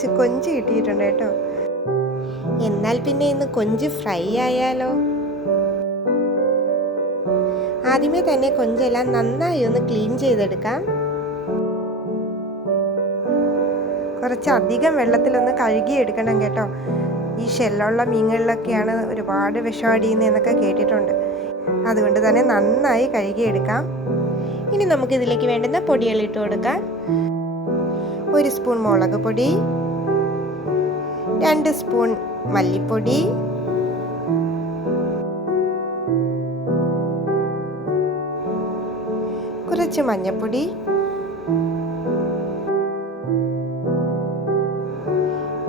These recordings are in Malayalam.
കുറച്ച് കൊഞ്ച് കിട്ടിയിട്ടുണ്ട് കേട്ടോ. എന്നാൽ പിന്നെ ഇന്ന് കൊഞ്ച് ഫ്രൈ ആയാലോ. ആദ്യമേ തന്നെ കൊഞ്ചെല്ലാം നന്നായി ഒന്ന് ക്ലീൻ ചെയ്തെടുക്കാം. കുറച്ചധികം വെള്ളത്തിലൊന്ന് കഴുകിയെടുക്കണം കേട്ടോ. ഈ ഷെല്ലുള്ള മീനുകളിലൊക്കെയാണ് ഒരുപാട് വിഷം അടിയുന്നതെന്നൊക്കെ കേട്ടിട്ടുണ്ട്. അതുകൊണ്ട് തന്നെ നന്നായി കഴുകിയെടുക്കാം. ഇനി നമുക്കിതിലേക്ക് വേണ്ടുന്ന പൊടികൾ ഇട്ട് കൊടുക്കാം. 1 സ്പൂൺ മുളക് പൊടി, 2 സ്പൂൺ മല്ലിപ്പൊടി, കുറച്ച് മഞ്ഞൾപ്പൊടി,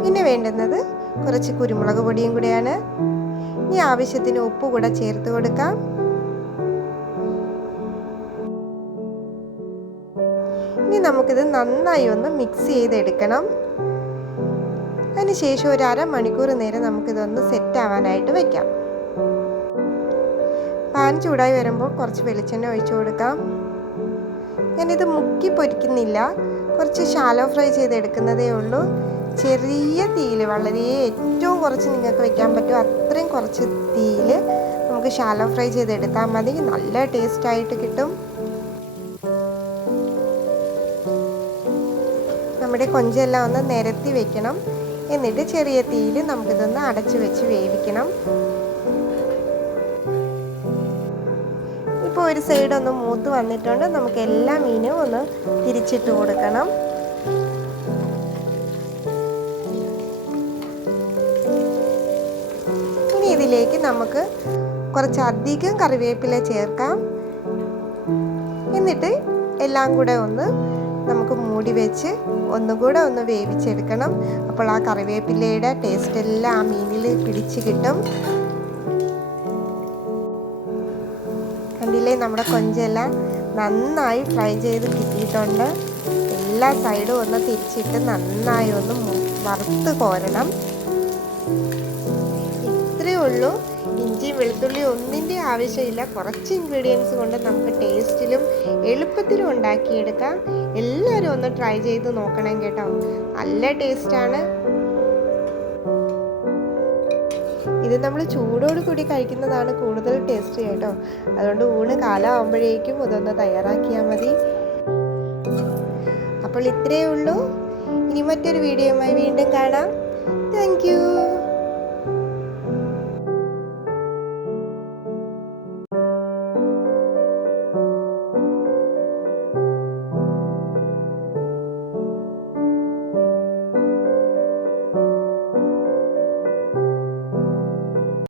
പിന്നെ വേണ്ടുന്നത് കുറച്ച് കുരുമുളക് പൊടിയും കൂടെയാണ്. ഇനി ആവശ്യത്തിന് ഉപ്പ് കൂടെ ചേർത്ത് കൊടുക്കാം. ഇനി നമുക്കിത് നന്നായി ഒന്ന് മിക്സ് ചെയ്തെടുക്കണം. അതിനുശേഷം ഒരു അരമണിക്കൂർ നേരം നമുക്കിതൊന്ന് സെറ്റ് ആവാനായിട്ട് വെക്കാം. പാൻ ചൂടായി വരുമ്പോൾ കുറച്ച് വെളിച്ചെണ്ണ ഒഴിച്ചു കൊടുക്കാം. ഞാനിത് മുക്കി പൊരിക്കുന്നില്ല, കുറച്ച് ഷാലോ ഫ്രൈ ചെയ്തെടുക്കുന്നതേ ഉള്ളൂ. ചെറിയ തീയിൽ, വളരെ ഏറ്റവും കുറച്ച് നിങ്ങൾക്ക് വെക്കാൻ പറ്റും അത്രയും കുറച്ച് തീയിൽ നമുക്ക് ഷാലോ ഫ്രൈ ചെയ്തെടുത്താൽ മതി. നല്ല ടേസ്റ്റായിട്ട് കിട്ടും. നമ്മുടെ കൊഞ്ചെല്ലാം ഒന്ന് നിരത്തി വെക്കണം. എന്നിട്ട് ചെറിയ തീയിൽ നമുക്കിതൊന്ന് അടച്ചു വെച്ച് വേവിക്കണം. ഇപ്പോൾ ഒരു സൈഡ് ഒന്ന് മൂത്ത് വന്നിട്ടുണ്ട്. നമുക്ക് എല്ലാ മീനും ഒന്ന് തിരിച്ചിട്ട് കൊടുക്കണം. ഇനി ഇതിലേക്ക് നമുക്ക് കുറച്ചധികം കറിവേപ്പില ചേർക്കാം. എന്നിട്ട് എല്ലാം കൂടെ ഒന്ന് നമുക്ക് മൂടി വെച്ച് ഒന്നുകൂടെ ഒന്ന് വേവിച്ചെടുക്കണം. അപ്പോൾ ആ കറിവേപ്പിലയുടെ ടേസ്റ്റ് എല്ലാം ആ മീനിൽ പിടിച്ച് കിട്ടും. കണ്ടില്ലേ, നമ്മുടെ കൊഞ്ചെല്ലാം നന്നായി ഫ്രൈ ചെയ്ത് കിട്ടിയിട്ടുണ്ട്. എല്ലാ സൈഡും ഒന്ന് തിരിച്ചിട്ട് നന്നായി ഒന്ന് വറുത്ത് കോരണം. ഇത്രയേ ഉള്ളൂ. ഇഞ്ചിയും വെളുത്തുള്ളിയും ഒന്നിൻ്റെ ആവശ്യമില്ല. കുറച്ച് ഇൻഗ്രീഡിയൻസ് കൊണ്ട് നമുക്ക് ടേസ്റ്റിലും എളുപ്പത്തിലും ഉണ്ടാക്കിയെടുക്കാം. എല്ലാവരും ഒന്ന് ട്രൈ ചെയ്ത് നോക്കണം കേട്ടോ. നല്ല ടേസ്റ്റാണ്. ഇത് നമ്മൾ ചൂടോട് കൂടി കഴിക്കുന്നതാണ് കൂടുതൽ ടേസ്റ്റ് കേട്ടോ. അതുകൊണ്ട് ഊണ് കാലമാകുമ്പോഴേക്കും ഇതൊന്ന് തയ്യാറാക്കിയാൽ മതി. അപ്പോൾ ഇത്രയേ ഉള്ളൂ. ഇനി മറ്റൊരു വീഡിയോയുമായി വീണ്ടും കാണാം. Thank you.